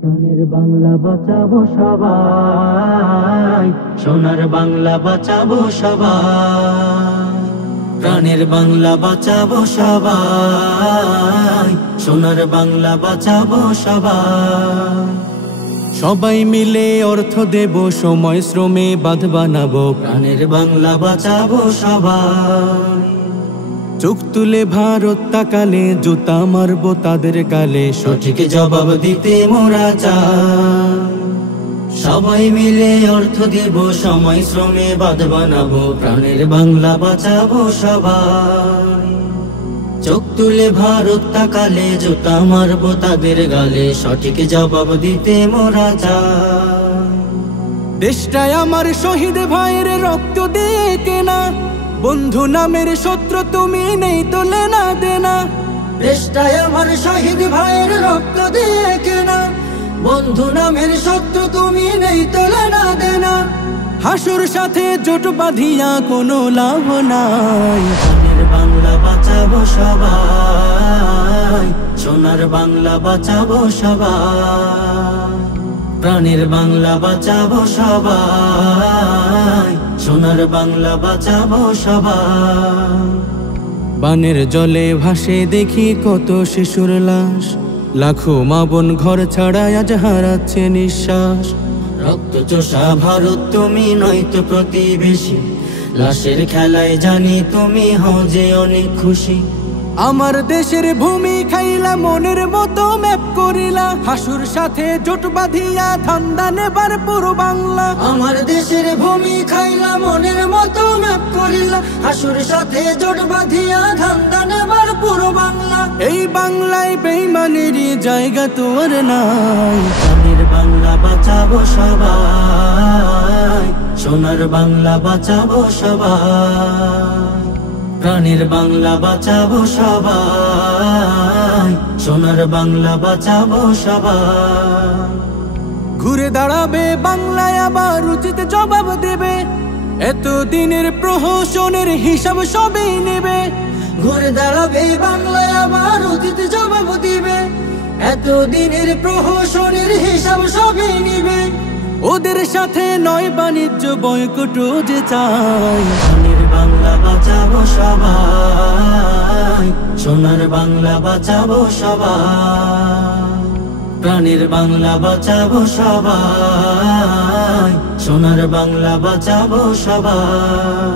প্রাণের বাংলা বাঁচাবো সবাই, সোনার বাংলা বাঁচাবো সবাই। প্রাণের বাংলা বাঁচাবো সবাই, সোনার বাংলা বাঁচাবো সবাই। সবাই মিলে অর্থ দেব, সময় শ্রমে বাঁধ বানাবো, প্রাণের বাংলা বাঁচাবো সবাই। চোখ তুলে ভারত তাকালে জুতা মারবো তাদের গালে, সঠিক জবাব দিতে মোরা চাই। সবাই মিলে অর্থ দেব, সময় শ্রমে বাঁধ বানাবো, প্রাণের বাংলা বাঁচাবো সবাই। চোখ তুলে ভারত তাকালে জুতা মারবো তাদের গালে, সঠিক জবাব দিতে মোরা চাই। দেশটাই আমার শহীদ ভাইয়ের রক্ত দিয়ে কেনা, বন্ধু নামের শত্রু তুমি নেই তো লেনা দেনা। দেশটাই আমার শহীদ ভাইয়ের রক্ত দিয়ে কেনা, বন্ধু নামের শত্রু তুমি নেই তো লেনা দেনা। হাসুর সাথে জোট বাঁধিয়া কোনো লাভ নাই, প্রাণের বাংলা বাঁচাবো সবাই, সোনার বাংলা বাঁচাবো সবাই। প্রাণের বাংলা বাঁচাবো সবাই, সোনার বাংলা বাঁচাবো সবাই। বানের জলে ভাসে দেখি কত শিশুর লাশ, লাখো মা বোন ঘর ছাড়া আজ হারাচ্ছে নিঃশ্বাস। রক্ত চোষা ভারত তুমি নয়তো প্রতিবেশী, লাশের খেলায় জানি তুমি হও যে অনেক খুশি। আমার দেশের ভূমি খাইলা মনের মতো ম্যাপ করিলা, হাসুর সাথে জোট বাঁধিয়া ধান্দা নেবার পুরো বাংলা। আমার দেশের ভূমি খাইলা মনের মতো ম্যাপ করিলা, হাসুর সাথে জোট বাঁধিয়া ধান্দা নেবার পুরো বাংলা। এই বাংলায় বেঈমানেরই জায়গা তো আর নাই, প্রাণের বাংলা বাঁচাবো সবাই, সোনার বাংলা বাঁচাবো সবাই। প্রাণের বাংলা বাঁচাবো সবাই, সোনার বাংলা বাঁচাবো সবাই। ঘুরে দাঁড়াবে বাংলায় আবার উচিত জবাব দেবে, এতদিনের প্রহসনের হিসাব সবই নেবে। ঘুরে দাঁড়াবে বাংলায় আবার উচিত জবাব দিবে, এতদিনের প্রহসনের হিসাব সবই নেবে। ওদের সাথে নয় বাণিজ্য বয়কট যে চাই, প্রাণের বাংলা বাঁচাবো সবাই, সোনার বাংলা বাঁচাবো সবাই। প্রাণের বাংলা বাঁচাবো সবাই, সোনার বাংলা বাঁচাবো সবাই।